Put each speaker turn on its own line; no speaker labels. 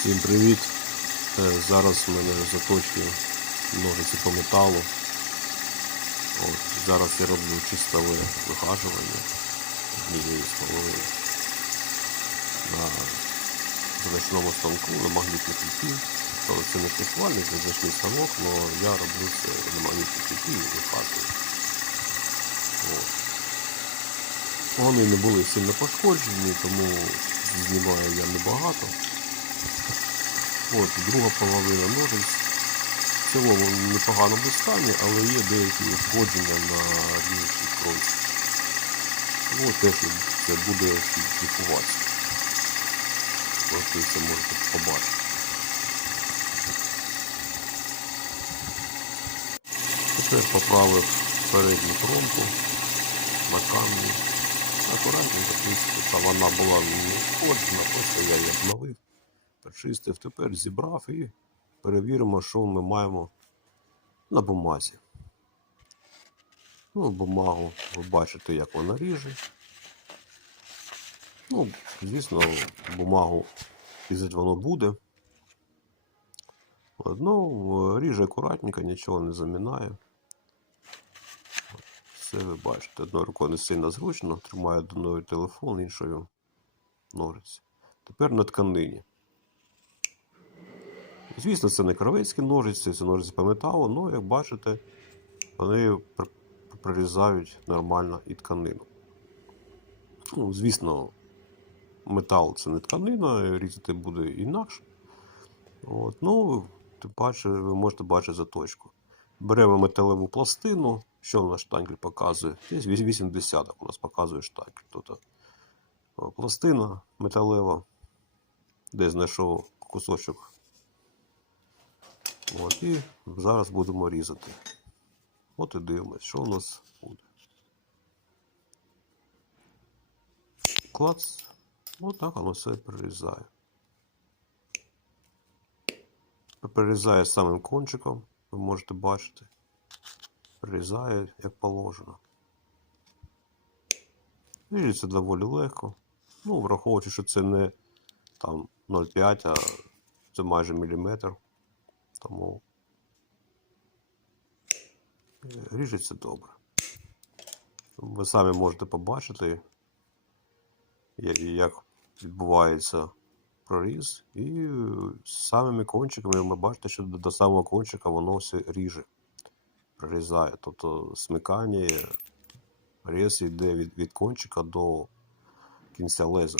Всім привіт! Е, Зараз в мене заточки ножиці по металу. От, зараз я роблю чистове вихажування однієї половини на значному станку на магнітній плиті. Тобто це не фестивальний значний станок, але я роблю це на магнітній плиті і вихажую. Вони не були сильно пошкоджені, тому знімаю я небагато. От, друга половина ножиць. В цілому в непоганому стані, але є деякі ушкодження на ріжучій кромці. От теж це буде шліфуватися. От ви це можете побачити. Тепер поправив передню кромку на камні. Акуратненько, в принципі, вона була не ушкоджена, просто я її обновив почистив, тепер зібрав і перевіримо, що ми маємо на бумазі. Ну, бумагу ви бачите, як вона ріже. Ну, звісно, бумагу різати воно буде. От, Ну, ріже акуратненько, нічого не замінає. Все ви бачите. Одною рукою не сильно зручно, тримаю одною телефон, іншою ножиці. Тепер на тканині. Звісно, це не кравецькі ножиці, це ножиці по металу, але, як бачите, вони пр- прорізають нормально і тканину. Ну, звісно, метал це не тканина, різати буде інакше. От, ну, тим паче, ви можете бачити заточку. Беремо металеву пластину, що у нас штанкель показує? Десь 80 у нас показує штанкель. Тут пластина металева, де знайшов кусочок От, і зараз будемо різати. От і дивимось, що у нас буде. Клац. От так воно все перерізає. Перерізає самим кончиком, ви можете бачити. Перерізає як положено. Ріжеться доволі легко. Ну, враховуючи, що це не там 0,5, а це майже міліметр. Тому е, ріжеться добре. Ви самі можете побачити, як відбувається проріз. І самими кончиками ви бачите, що до до самого кончика воно все ріже, прорізає. Тобто смикання, різ йде від, від кончика до кінця леза.